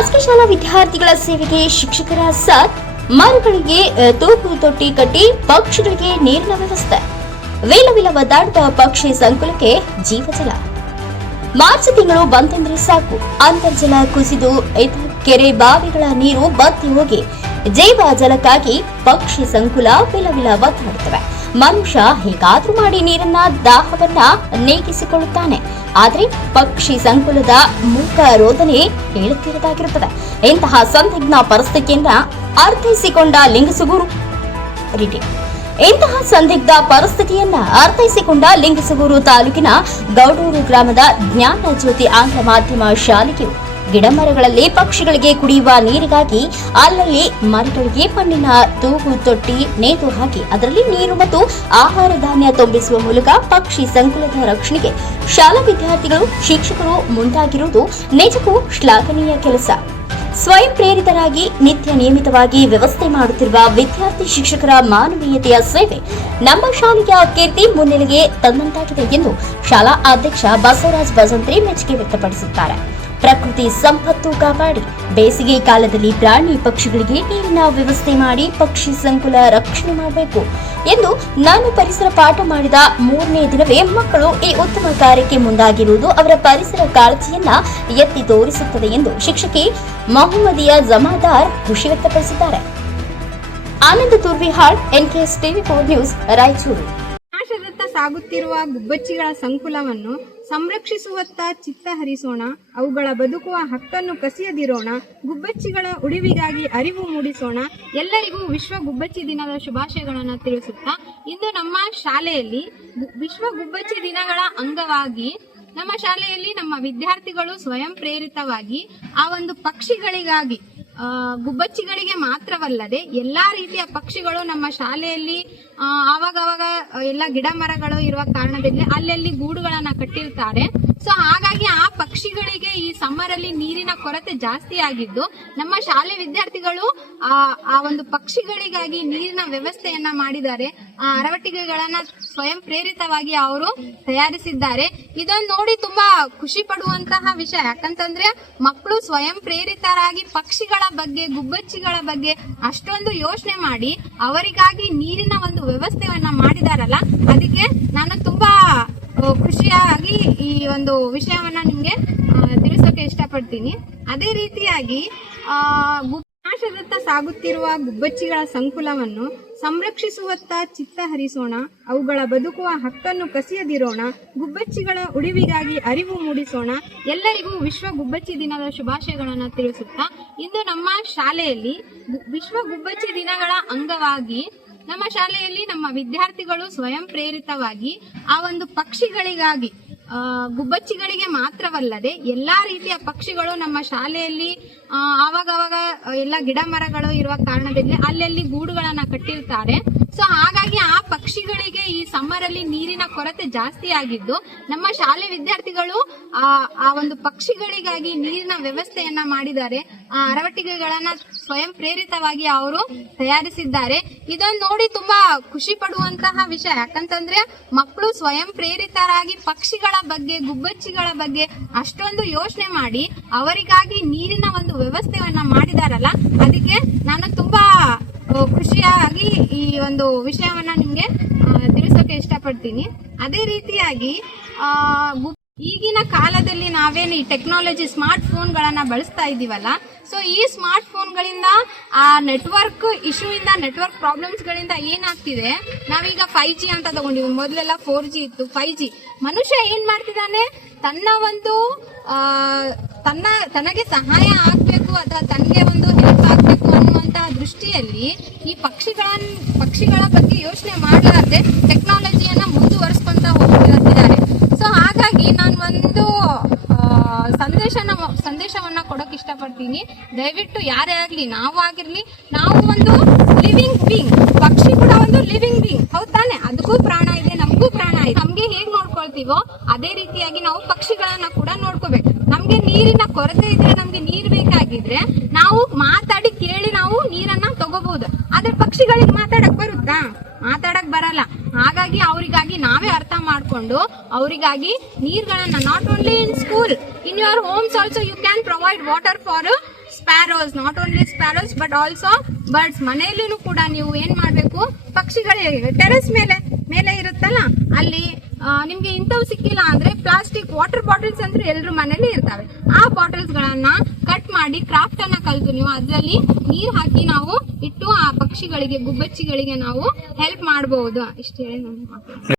ಖಾಸಗಿ ಶಾಲಾ ವಿದ್ಯಾರ್ಥಿಗಳ ಸೇವೆಗೆ ಶಿಕ್ಷಕರ ಸಾಥ್. ಮರಗಳಿಗೆ ತೂಕು ತೊಟ್ಟಿ ಕಟ್ಟಿ ಪಕ್ಷಿಗಳಿಗೆ ನೀರಿನ ವ್ಯವಸ್ಥೆ. ವೇಲವಿಲ ವಿಲ ಪಕ್ಷಿ ಸಂಕುಲಕ್ಕೆ ಜೀವಜಲ ಮಾರ್ಚ್ ತಿಂಗಳು ಬಂತೆಂದ್ರೆ ಸಾಕು. ಅಂತರ್ಜಲ ಕುಸಿದು ಕೆರೆ ಬಾವಿಗಳ ನೀರು ಬತ್ತಿ ಹೋಗಿ. ಜೈವ ಜಲಕ್ಕಾಗಿ ಪಕ್ಷಿ ಸಂಕುಲ ವೇಲವಿಲ ಒತ್ತಾಡುತ್ತವೆ ಮನುಷ್ಯ ಹೇಗಾದ್ರೂ ಮಾಡಿ ನೀರನ್ನ, ದಾಹವನ್ನ ನೀಗಿಸಿಕೊಳ್ಳುತ್ತಾನೆ. ಆದ್ರೆ ಪಕ್ಷಿ ಸಂಕುಲದ ಮೂಕ ರೋದನೆ ಹೇಳುತ್ತಿರದಾಗಿರುತ್ತದೆ ಇಂತಹ ಸಂದಿಗ್ಧ ಪರಿಸ್ಥಿತಿಯನ್ನ ಅರ್ಥೈಸಿಕೊಂಡ ಲಿಂಗಸುಗೂರು ಇಂತಹ ಸಂದಿಗ್ಧ ಪರಿಸ್ಥಿತಿಯನ್ನ ಅರ್ಥೈಸಿಕೊಂಡ ಲಿಂಗಸಗೂರು ತಾಲೂಕಿನ ಗೌಡೂರು ಗ್ರಾಮದ ಜ್ಞಾನ ಜ್ಯೋತಿ ಆಂಗ್ಲ ಮಾಧ್ಯಮ ಶಾಲೆಯು ಗಿಡಮರಗಳಲ್ಲಿ ಪಕ್ಷಿಗಳಿಗೆ ಕುಡಿಯುವ ನೀರಿಗಾಗಿ ಅಲ್ಲಲ್ಲಿ ಮರಗಳಿಗೆ ಮಣ್ಣಿನ ತೂಗು ತೊಟ್ಟಿ ನೇತು ಹಾಕಿ ಅದರಲ್ಲಿ ನೀರು ಮತ್ತು ಆಹಾರ ಧಾನ್ಯ ತುಂಬಿಸುವ ಮೂಲಕ ಪಕ್ಷಿ ಸಂಕುಲದ ರಕ್ಷಣೆಗೆ ಶಾಲಾ ವಿದ್ಯಾರ್ಥಿಗಳು, ಶಿಕ್ಷಕರು ಮುಂದಾಗಿರುವುದು ನಿಜಕ್ಕೂ ಶ್ಲಾಘನೀಯ ಕೆಲಸ. ಸ್ವಯಂ ಪ್ರೇರಿತರಾಗಿ ನಿತ್ಯ ನಿಯಮಿತವಾಗಿ ವ್ಯವಸ್ಥೆ ಮಾಡುತ್ತಿರುವ ವಿದ್ಯಾರ್ಥಿ ಶಿಕ್ಷಕರ ಮಾನವೀಯತೆಯ ಸೇವೆ ನಮ್ಮ ಶಾಲೆಯ ಕೀರ್ತಿ ಮುನ್ನೆಲೆಗೆ ತಂದಂತಾಗಿದೆ ಎಂದು ಶಾಲಾ ಅಧ್ಯಕ್ಷ ಬಸವರಾಜ್ ಬಸಂತ್ರಿ ಮೆಚ್ಚುಗೆ ವ್ಯಕ್ತಪಡಿಸುತ್ತಾರೆ ಪ್ರಕೃತಿ ಸಂಪತ್ತು ಕಾಪಾಡಿ. ಬೇಸಿಗೆ ಕಾಲದಲ್ಲಿ ಪ್ರಾಣಿ ಪಕ್ಷಿಗಳಿಗೆ ನೀರಿನ ವ್ಯವಸ್ಥೆ ಮಾಡಿ ಪಕ್ಷಿ ಸಂಕುಲ ರಕ್ಷಣೆ ಮಾಡಬೇಕು ಎಂದು ನಾನು ಪರಿಸರ ಪಾಠ ಮಾಡಿದ ಮೂರನೇ ದಿನವೇ ಮಕ್ಕಳು ಈ ಉತ್ತಮ ಕಾರ್ಯಕ್ಕೆ ಮುಂದಾಗಿರುವುದು ಅವರ ಪರಿಸರ ಕಾಳಜಿಯನ್ನ ಎತ್ತಿ ತೋರಿಸುತ್ತದೆ ಎಂದು ಶಿಕ್ಷಕಿ ಮೊಹಮ್ಮದಿಯಾ ಜಮಾದಾರ್ ಖುಷಿ ವ್ಯಕ್ತಪಡಿಸಿದ್ದಾರೆ. Ananda Turvihal, NKS TV four news, Raichur. ಸಾಗುತ್ತಿರುವ ಗುಬ್ಬಚ್ಚಿಗಳ ಸಂಕುಲವನ್ನು ಸಂರಕ್ಷಿಸುವತ್ತ ಚಿತ್ತ ಹರಿಸೋಣ, ಅವುಗಳ ಬದುಕುವ ಹಕ್ಕನ್ನು ಕಸಿಯದಿರೋಣ, ಗುಬ್ಬಚ್ಚಿಗಳ ಉಳಿವಿಗಾಗಿ ಅರಿವು ಮೂಡಿಸೋಣ. ಎಲ್ಲರಿಗೂ ವಿಶ್ವ ಗುಬ್ಬಚ್ಚಿ ದಿನದ ಶುಭಾಶಯಗಳನ್ನು ತಿಳಿಸುತ್ತಾ, ಇಂದು ನಮ್ಮ ಶಾಲೆಯಲ್ಲಿ ವಿಶ್ವ ಗುಬ್ಬಚ್ಚಿ ದಿನಗಳ ಅಂಗವಾಗಿ ನಮ್ಮ ಶಾಲೆಯಲ್ಲಿ ನಮ್ಮ ವಿದ್ಯಾರ್ಥಿಗಳು ಸ್ವಯಂ ಪ್ರೇರಿತವಾಗಿ ಆ ಒಂದು ಪಕ್ಷಿಗಳಿಗಾಗಿ ಗುಬ್ಬಚ್ಚಿಗಳಿಗೆ ಮಾತ್ರವಲ್ಲದೆ ಎಲ್ಲಾ ರೀತಿಯ ಪಕ್ಷಿಗಳು ನಮ್ಮ ಶಾಲೆಯಲ್ಲಿ ಆವಾಗವಾಗ ಎಲ್ಲ ಗಿಡ ಮರಗಳು ಇರುವ ಕಾರಣದಿಂದ ಅಲ್ಲಲ್ಲಿ ಗೂಡುಗಳನ್ನ ಕಟ್ಟಿರ್ತಾರೆ. ಸೊ ಹಾಗಾಗಿ ಆ ಪಕ್ಷಿಗಳಿಗೆ ಈ ಸಮ್ಮರ್ ಅಲ್ಲಿ ನೀರಿನ ಕೊರತೆ ಜಾಸ್ತಿ ಆಗಿದ್ದು, ನಮ್ಮ ಶಾಲೆ ವಿದ್ಯಾರ್ಥಿಗಳು ಆ ಆ ಒಂದು ಪಕ್ಷಿಗಳಿಗಾಗಿ ನೀರಿನ ವ್ಯವಸ್ಥೆಯನ್ನ ಮಾಡಿದ್ದಾರೆ. ಆ ಅರವಟ್ಟಿಗೆಗಳನ್ನ ಸ್ವಯಂ ಪ್ರೇರಿತವಾಗಿ ಅವರು ತಯಾರಿಸಿದ್ದಾರೆ. ಇದನ್ನು ನೋಡಿ ತುಂಬಾ ಖುಷಿ ಪಡುವಂತಹ ವಿಷಯ. ಯಾಕಂತಂದ್ರೆ, ಮಕ್ಕಳು ಸ್ವಯಂ ಪ್ರೇರಿತರಾಗಿ ಪಕ್ಷಿಗಳ ಬಗ್ಗೆ, ಗುಬ್ಬಚ್ಚಿಗಳ ಬಗ್ಗೆ ಅಷ್ಟೊಂದು ಯೋಚನೆ ಮಾಡಿ ಅವರಿಗಾಗಿ ನೀರಿನ ಒಂದು ವ್ಯವಸ್ಥೆಯನ್ನ ಮಾಡಿದಾರಲ್ಲ, ಅದಕ್ಕೆ ನಾನು ತುಂಬಾ ಖುಷಿಯಾಗಿ ಈ ಒಂದು ವಿಷಯವನ್ನ ನಿಮ್ಗೆ ತಿಳಿಸೋಕೆ ಇಷ್ಟಪಡ್ತೀನಿ. ಅದೇ ರೀತಿಯಾಗಿ, ಆ ನಾಶದತ್ತ ಸಾಗುತ್ತಿರುವ ಗುಬ್ಬಚ್ಚಿಗಳ ಸಂಕುಲವನ್ನು ಸಂರಕ್ಷಿಸುವತ್ತ ಚಿತ್ತ ಹರಿಸೋಣ, ಅವುಗಳ ಬದುಕುವ ಹಕ್ಕನ್ನು ಕಸಿಯದಿರೋಣ, ಗುಬ್ಬಚ್ಚಿಗಳ ಉಳಿವಿಗಾಗಿ ಅರಿವು ಮೂಡಿಸೋಣ, ಎಲ್ಲರಿಗೂ ವಿಶ್ವ ಗುಬ್ಬಚ್ಚಿ ದಿನದ ಶುಭಾಶಯಗಳನ್ನು ತಿಳಿಸುತ್ತಾ, ಇಂದು ನಮ್ಮ ಶಾಲೆಯಲ್ಲಿ ವಿಶ್ವ ಗುಬ್ಬಚ್ಚಿ ದಿನಗಳ ಅಂಗವಾಗಿ ನಮ್ಮ ಶಾಲೆಯಲ್ಲಿ ನಮ್ಮ ವಿದ್ಯಾರ್ಥಿಗಳು ಸ್ವಯಂ ಪ್ರೇರಿತವಾಗಿ ಆ ಒಂದು ಪಕ್ಷಿಗಳಿಗಾಗಿ ಗುಬ್ಬಚ್ಚಿಗಳಿಗೆ ಮಾತ್ರವಲ್ಲದೆ ಎಲ್ಲಾ ರೀತಿಯ ಪಕ್ಷಿಗಳು ನಮ್ಮ ಶಾಲೆಯಲ್ಲಿ ಆವಾಗವಾಗ ಎಲ್ಲ ಗಿಡ ಮರಗಳು ಇರುವ ಕಾರಣದಿಂದ ಅಲ್ಲಲ್ಲಿ ಗೂಡುಗಳನ್ನ ಕಟ್ಟಿರ್ತಾರೆ. ಸೊ ಹಾಗಾಗಿ ಆ ಪಕ್ಷಿಗಳಿಗೆ ಈ ಸಮ್ಮರ್ ಅಲ್ಲಿ ನೀರಿನ ಕೊರತೆ ಜಾಸ್ತಿ ಆಗಿದ್ದು ನಮ್ಮ ಶಾಲೆ ವಿದ್ಯಾರ್ಥಿಗಳು ಆ ಆ ಒಂದು ಪಕ್ಷಿಗಳಿಗಾಗಿ ನೀರಿನ ವ್ಯವಸ್ಥೆಯನ್ನ ಮಾಡಿದ್ದಾರೆ. ಆ ಅರವಟ್ಟಿಗೆಗಳನ್ನ ಸ್ವಯಂ ಪ್ರೇರಿತವಾಗಿ ಅವರು ತಯಾರಿಸಿದ್ದಾರೆ. ಇದನ್ನು ನೋಡಿ ತುಂಬಾ ಖುಷಿ ಪಡುವಂತಹ ವಿಷಯ. ಯಾಕಂತಂದ್ರೆ ಮಕ್ಕಳು ಸ್ವಯಂ ಪ್ರೇರಿತರಾಗಿ ಪಕ್ಷಿಗಳ ಬಗ್ಗೆ, ಗುಬ್ಬಚ್ಚಿಗಳ ಬಗ್ಗೆ ಅಷ್ಟೊಂದು ಯೋಚನೆ ಮಾಡಿ ಅವರಿಗಾಗಿ ನೀರಿನ ಒಂದು ವ್ಯವಸ್ಥೆಯನ್ನ ಮಾಡಿದಾರಲ್ಲ, ಅದಕ್ಕೆ ನಾನು ತುಂಬಾ ಖುಷಿಯಾಗಿ ಈ ಒಂದು ವಿಷಯವನ್ನ ನಿಮ್ಗೆ ತಿಳಿಸೋಕೆ ಇಷ್ಟಪಡ್ತೀನಿ. ಅದೇ ರೀತಿಯಾಗಿ ಈಗಿನ ಕಾಲದಲ್ಲಿ ನಾವೇನು ಈ ಟೆಕ್ನಾಲಜಿ ಸ್ಮಾರ್ಟ್ ಫೋನ್ಗಳನ್ನ ಬಳಸ್ತಾ ಇದ್ದೀವಲ್ಲ ಸೊ ಈ ಸ್ಮಾರ್ಟ್ ಫೋನ್ಗಳಿಂದ ಆ ನೆಟ್ವರ್ಕ್ ಇಶ್ಯೂ ಇಂದ ನೆಟ್ವರ್ಕ್ ಪ್ರಾಬ್ಲಮ್ಸ್ ಗಳಿಂದ ಏನಾಗ್ತಿದೆ? ನಾವೀಗ ಫೈವ್ ಜಿ ಅಂತ ತಗೊಂಡಿವಿ, ಮೊದಲೆಲ್ಲ ಫೋರ್ ಜಿ ಇತ್ತು ಫೈವ್ ಜಿ ಮನುಷ್ಯ ಏನ್ ಮಾಡ್ತಿದ್ದಾನೆ? ತನ್ನ ಒಂದು ತನ್ನ, ತನಗೆ ಸಹಾಯ ಆಗ್ಬೇಕು ಅಥವಾ ತನಗೆ ಒಂದು ಹೆಲ್ಪ್ ಆಗ್ಬೇಕು ಅನ್ನುವಂತಹ ದೃಷ್ಟಿಯಲ್ಲಿ ಈ ಪಕ್ಷಿಗಳ ಪಕ್ಷಿಗಳ ಬಗ್ಗೆ ಯೋಚನೆ ಮಾಡಲಾರ್ದೆ ಟೆಕ್ನಾಲಜಿಯನ್ನ ಮುಂದುವರಿಸ್ಕೊಂತ ಹೋಗ್ತಿದ್ದಾರೆ ಸೊ ಹಾಗಾಗಿ ನಾನು ಒಂದು ಆ, ಸಂದೇಶನ ಸಂದೇಶವನ್ನ ಕೊಡೋಕೆ ಇಷ್ಟಪಡ್ತೀನಿ. ದಯವಿಟ್ಟು ಯಾರೇ ಆಗ್ಲಿ, ನಾವು ಆಗಿರ್ಲಿ, ನಾವು ಒಂದು ಲಿವಿಂಗ್ ಬೀಂಗ್ ಪಕ್ಷಿ ಕೂಡ ಒಂದು ಲಿವಿಂಗ್ ಬೀಂಗ್ ಹೌದ್ ತಾನೆ? ಅದಕ್ಕೂ ಪ್ರಾಣ ಇದೆ, ನಮಗೂ ಪ್ರಾಣ ಇದೆ. ನಮ್ಗೆ ಹೇಗ್ ನೋಡ್ಕೊಳ್ತೀವೋ, ಅದೇ ರೀತಿಯಾಗಿ ನಾವು ಪಕ್ಷಿಗಳನ್ನ ಕೂಡ ನೋಡ್ಕೋಬೇಕು. ನಮ್ಗೆ ನೀರಿನ ಕೊರತೆ ಇದ್ರೆ, ನಮ್ಗೆ ನೀರ್ ಬೇಕಾಗಿದ್ರೆ, ನಾವು ಮಾತಾಡಿ ಕೇಳಿ ನಾವು ನೀರನ್ನ ತಗೋಬಹುದು. ಆದ್ರೆ ಪಕ್ಷಿಗಳಿಗೆ ಮಾತಾಡಕ್ ಬರುತ್ತಾ? ಮಾತಾಡಕ್ ಬರಲ್ಲ. ಹಾಗಾಗಿ ಅವರಿಗಾಗಿ ನಾವೇ ಮಾಡ್ಕೊಂಡು ಅವರಿಗಾಗಿ ನೀರ್ಗಳನ್ನ not only in school in your homes also you can provide water for sparrows not only sparrows but also birds ಮನೆಯಲ್ಲೂ ಕೂಡ ನೀವು ಏನ್ ಮಾಡ್ಬೇಕು? ಪಕ್ಷಿಗಳೇ ಟೆರೆಸ್ ಮೇಲೆ ಮೇಲೆ ಇರುತ್ತಲ್ಲ, ಅಲ್ಲಿ ನಿಮ್ಗೆ ಇಂಥವು ಸಿಕ್ಕಿಲ್ಲ ಅಂದ್ರೆ ಪ್ಲಾಸ್ಟಿಕ್ ವಾಟರ್ ಬಾಟಲ್ಸ್ ಅಂದ್ರೆ ಎಲ್ಲರೂ ಮನೇಲಿ ಇರ್ತವೆ ಆ ಬಾಟಲ್ಸ್ ಗಳನ್ನ ಕಟ್ ಮಾಡಿ ಕ್ರಾಫ್ಟ್ ಅನ್ನ ಕಲಿತು ನೀವು. ಅದರಲ್ಲಿ ನೀರ್ ಹಾಕಿ ನಾವು ಇಟ್ಟು ಆ ಪಕ್ಷಿಗಳಿಗೆ, ಗುಬ್ಬಚ್ಚಿಗಳಿಗೆ ನಾವು ಹೆಲ್ಪ್ ಮಾಡಬಹುದು ಇಷ್ಟು ಹೇಳಿ.